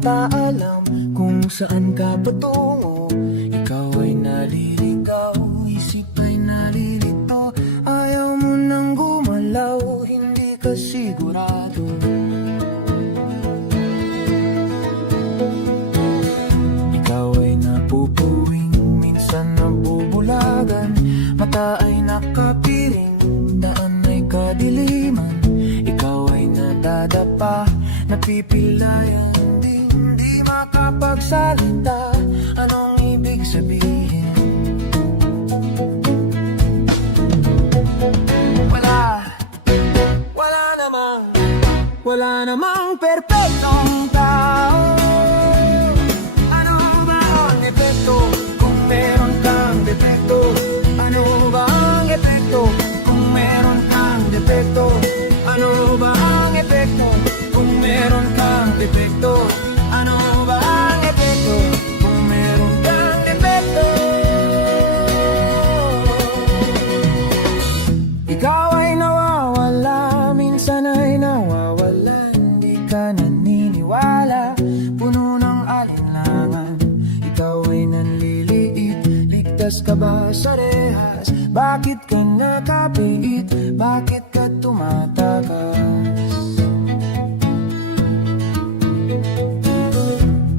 yata alam kung saan ka patungo. Ikaw ay naliligaw, isip ay nalilito. Ayaw mo nang gumalaw, hindi ka sigurado. Ikaw ay napupuwing, minsan nabubulagan. Mata ay nakapiring, daan ay kadiliman. Ikaw ay nadadapa, napipilayan, di makapagsalita. Anong ibig sabihin? Wala namang perpektong tao. Ano ba ang epekto kung meron kang depekto? Ano ba ang epekto kung meron kang depekto? Ano ba ang epekto kung meron kang depekto? Ano ba ang epekto kung meron kang depekto? Ikaw ay nawawala, minsan ay nawawala. Di ka naniniwala, puno ng alinlangan. Ikaw ay nanliliit, ligtas ka ba sa rehas? Bakit ka nakapiit? Bakit ka tumatakas?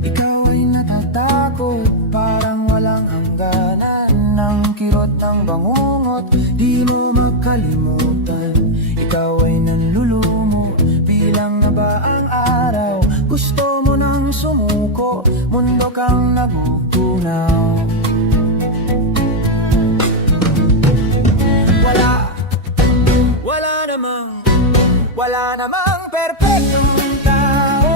Ikaw ay natatakot, parang walang hangganan. Ng kirot ng bangungot, di mo makalimutan. Ikaw ay nanlulumo, bilang na ba ang araw? Gusto mo nang sumuko, mundo kang nagugunaw. Wala namang perpektong tao.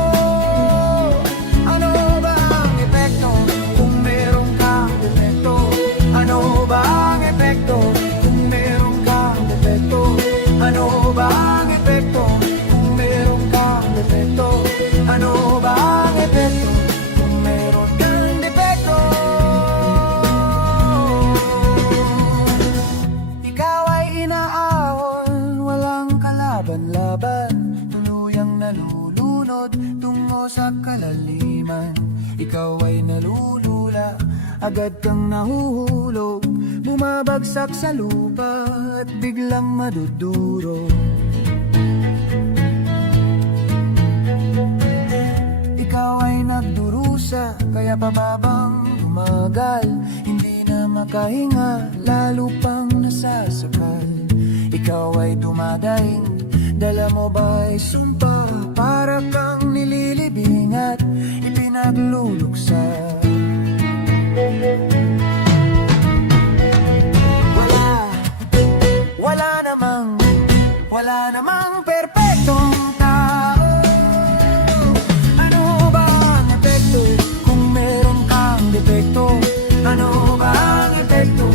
Ano ba ang epekto kung meron kang depekto? Ano ba ang epekto kung meron kang depekto? Ano ba ang epekto kung meron kang depekto? Ano ba ang epekto kung meron kang depekto? Ikaw ay inaahon, walang kalaban-laban. Tuluyang nalulunod tungo sa kalaliman. Ikaw ay nalulula, agad kang nahuhulog. Bumabagsak sa lupa at biglang madudurog. Ikaw ay nagdurusa, kaya pababang tumagal. Hindi na makahinga, lalo pang nasasakal. Ikaw ay dumadaing, dala mo ba'y sumpa? Para kang nililibing at ipinagluluksa. Wala namang perpektong tao. Ano ba ang epekto kung meron kang depekto? Ano ba ang epekto